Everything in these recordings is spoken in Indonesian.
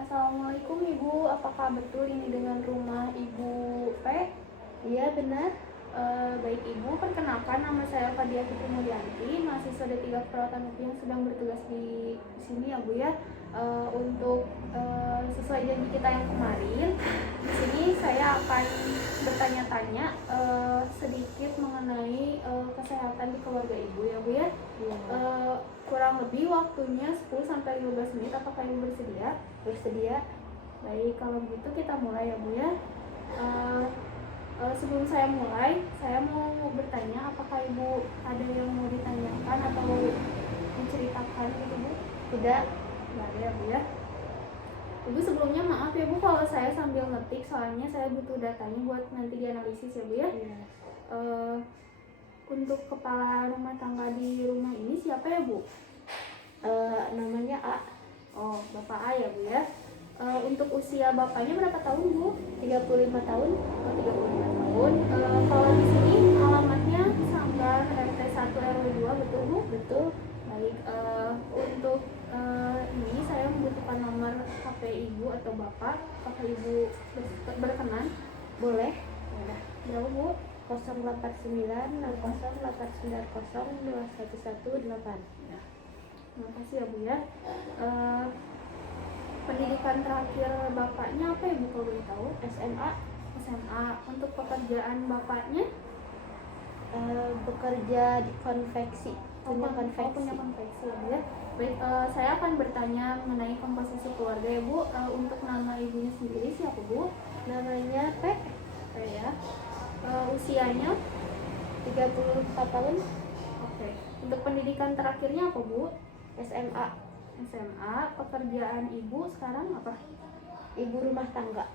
Assalamualaikum Ibu, apakah betul ini dengan rumah Ibu P? Iya benar. Baik Ibu, perkenalkan nama saya Fadia Fitri Mulyanti, mahasiswa D3 Keperawatan UPI yang sedang bertugas di sini ya Bu ya. Untuk sesuai janji kita yang kemarin, di sini saya akan bertanya-tanya sedikit mengenai kesehatan di keluarga Ibu ya Bu ya. Iya. Kurang lebih waktunya 10-15 menit, apakah Ibu bersedia? Bersedia. Baik, kalau begitu kita mulai ya Bu ya. Sebelum saya mulai, saya mau bertanya apakah Ibu ada yang mau ditanyakan atau menceritakan gitu Bu? Tidak. Nggak ada ya Bu ya. Ibu sebelumnya maaf ya Bu kalau saya sambil ngetik, soalnya saya butuh datanya buat nanti dianalisis ya Bu ya. Iya. Untuk kepala rumah tangga di rumah ini siapa ya Bu? Namanya A. Oh, Bapak A ya Bu ya. Untuk usia bapaknya berapa tahun Bu? 35 tahun. Oh, 35 tahun. Kalau di sini alamatnya Sanggar RT 1 RW 2, betul Bu? Betul. Baik, untuk ini saya membutuhkan nomor HP Ibu atau Bapak. Apakah Ibu berkenan? Boleh. Berapa Bu? 089 00890 2118. Terima kasih ya Bu ya. Pendidikan terakhir bapaknya apa ya Bu kalau boleh tahu? SMA. SMA. Untuk pekerjaan bapaknya? Bekerja di konveksi. Punya konveksi ya Bu ya. Baik, saya akan bertanya mengenai komposisi keluarga ya Bu. Untuk nama ibunya sendiri siapa Bu? Namanya P. P ya. Usianya? 34 tahun. Oke. Untuk pendidikan terakhirnya apa Bu? SMA. SMA. Pekerjaan ibu sekarang apa? Ibu rumah tangga.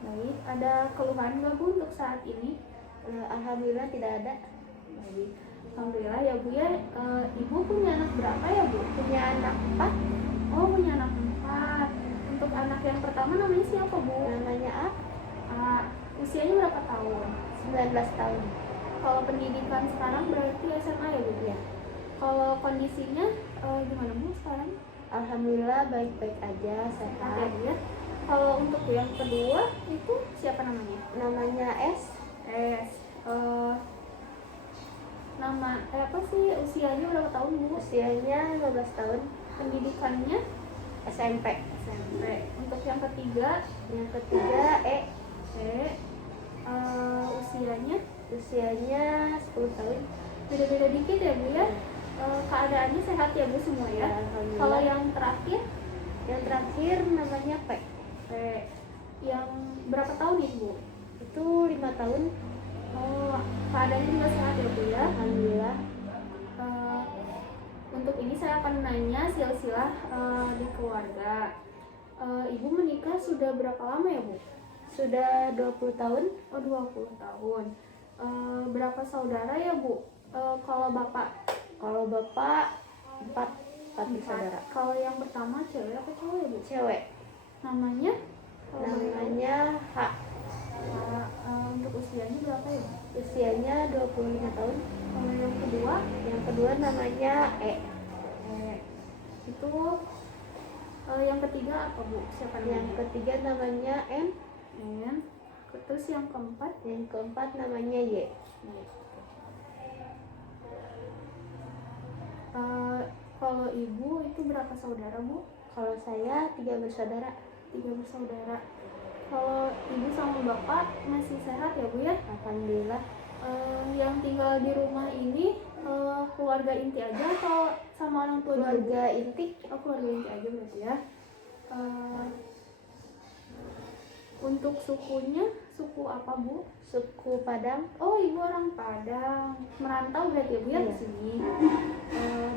Baik, ada keluhan nggak Bu untuk saat ini? Alhamdulillah tidak ada. Baik, alhamdulillah ya Bu ya. Ibu punya anak berapa ya Bu? Punya anak 4. Oh, punya anak 4. Untuk anak yang pertama namanya siapa Bu? Namanya A. Usianya berapa tahun? 19 tahun. Kalau pendidikan sekarang berarti SMA ya Bu? Ya. Kalau kondisinya gimana Bu sekarang? Alhamdulillah baik-baik aja, sehat ya Bu ya. Kalau untuk yang kedua itu siapa namanya? Namanya S. Apa sih, usianya berapa tahun Bu? Usianya 15 tahun. Pendidikannya SMP. Untuk yang ketiga E. Usianya 10 tahun. beda-beda dikit ya Bu ya. Keadaannya sehat ya Bu semua ya. Alhamdulillah. Kalau yang terakhir namanya P. Yang berapa tahun Ibu? Itu 5 tahun. Oh, keadaannya juga sehat ya Bu ya. Alhamdulillah. Untuk ini saya akan nanya silsilah di keluarga. Ibu menikah sudah berapa lama ya Bu? Sudah 20 tahun. Oh, 20 tahun. Berapa saudara ya Bu? Kalau Bapak? Kalau Bapak 4 bersaudara. Kalau yang pertama cewek apa cowok ya Bu? Cewek. Namanya? Namanya H. Untuk usianya berapa ya Bu? Usianya 25 tahun. Kalau yang kedua? Yang kedua namanya E. Itu yang ketiga apa Bu? Siapa namanya? Yang ketiga namanya N. Terus yang keempat? Yang keempat namanya Y. Kalau Ibu itu berapa saudara Bu? Kalau saya 3 bersaudara. 3 bersaudara. Kalau Ibu sama Bapak masih sehat ya Bu ya? Alhamdulillah. Yang tinggal di rumah ini keluarga inti aja atau sama orang tua? Keluarga inti. Oh, keluarga inti aja berarti ya. Untuk sukunya, suku apa Bu? Suku Padang. Oh, Ibu orang Padang. Merantau berarti ya Bu ya? Iya. Di sini.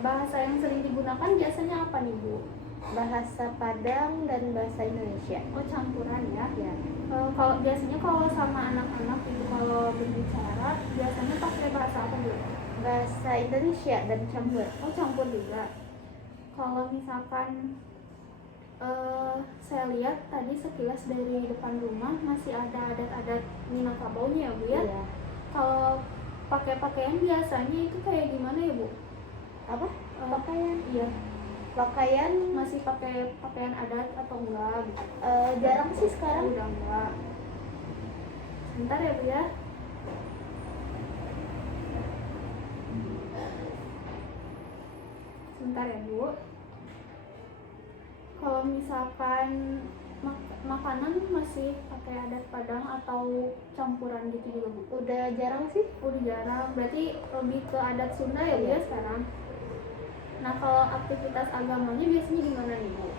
Bahasa yang sering digunakan biasanya apa nih Bu? Bahasa Padang dan bahasa Indonesia. Oh, campuran ya? Ya. Kalau biasanya kalau sama anak-anak itu kalau berbicara biasanya pakai bahasa apa Bu? Bahasa Indonesia dan campur. Oh, campur juga. Kalau misalkan saya lihat tadi sekilas dari depan rumah masih ada adat-adat Minangkabaunya ya Bu ya? Iya. Kalau pakai pakaian biasanya itu kayak gimana ya Bu? Apa? Pakaian. Iya. Pakaian masih pakai pakaian adat atau enggak gitu. jarang sih sekarang. Udah enggak. Bentar ya Bu ya. Sebentar ya Bu. Kalau misalkan makanan masih pakai adat Padang atau campuran gitu juga Bu? Udah jarang sih. Udah jarang. Berarti lebih ke adat Sunda ya Bu ya sekarang. Nah kalau aktivitas agamanya biasanya gimana nih Bu?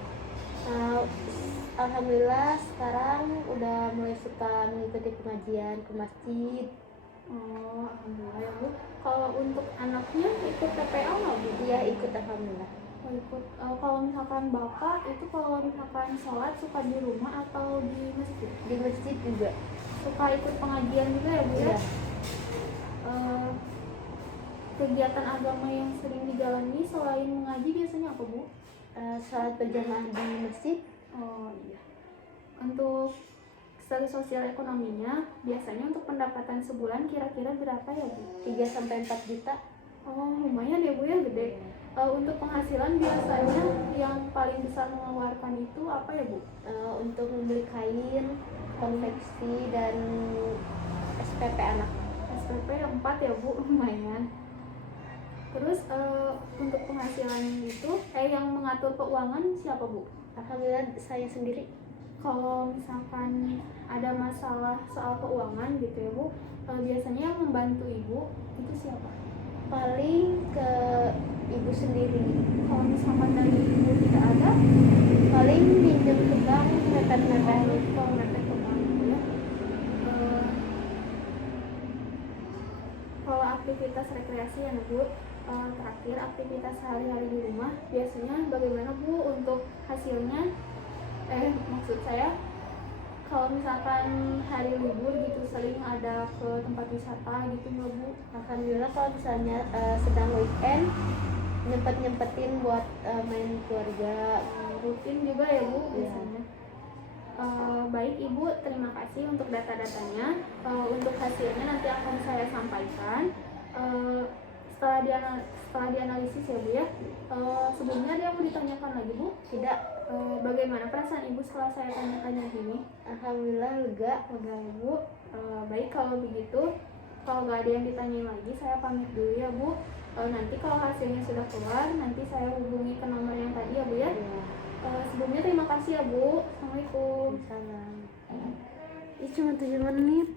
Alhamdulillah sekarang udah mulai suka mengikuti pengajian ke masjid. Oh, alhamdulillah ya Bu. Kalau untuk anaknya ikut TPA nggak Bu? Dia ikut alhamdulillah. Oh, ikut. Kalau misalkan Bapak itu kalau misalkan sholat suka di rumah atau di masjid? Di masjid juga. Suka ikut pengajian juga ya Bu ya? Iya. Kegiatan agama yang sering dijalani selain mengaji biasanya apa Bu? Salat berjamaah di masjid. Oh iya. Untuk status sosial ekonominya biasanya untuk pendapatan sebulan kira-kira berapa ya Bu? 3-4 juta. Oh lumayan ya Bu ya, gede. Untuk penghasilan biasanya yang paling besar mengeluarkan itu apa ya Bu? Untuk membeli kain, konveksi, dan SPP anak. SPP 4 ya Bu, lumayan. Terus untuk penghasilan itu yang mengatur keuangan siapa Bu? Alhamdulillah saya sendiri. Kalau misalkan ada masalah soal keuangan gitu ya Bu, biasanya yang membantu Ibu itu siapa? Paling ke ibu sendiri. Kalau misalkan dari Ibu tidak ada, Paling minjem ke bank, mepet-mepet. kalau mepet ke bank gitu ya. Kalau aktivitas rekreasi ya Bu, terakhir aktivitas sehari-hari di rumah biasanya bagaimana Bu untuk hasilnya? Maksud saya kalau misalkan hari libur gitu sering ada ke tempat wisata gitu nggak Bu? Alhamdulillah kalau misalnya sedang weekend nyempetin buat main keluarga. Rutin juga ya Bu biasanya. Baik Ibu, terima kasih untuk data-datanya. Untuk hasilnya nanti akan saya sampaikan setelah dianalisis ya Bu ya. Sebelumnya ada yang mau ditanyakan lagi Bu? Tidak. Bagaimana perasaan Ibu setelah saya tanya-tanya gini? Alhamdulillah lega. Lega ya Bu. Baik kalau begitu, kalau nggak ada yang ditanyain lagi saya pamit dulu ya Bu. Nanti kalau hasilnya sudah keluar nanti saya hubungi ke nomor yang tadi ya Bu ya. Sebelumnya terima kasih ya Bu. Assalamualaikum. Salam. Ini cuma 7 menit.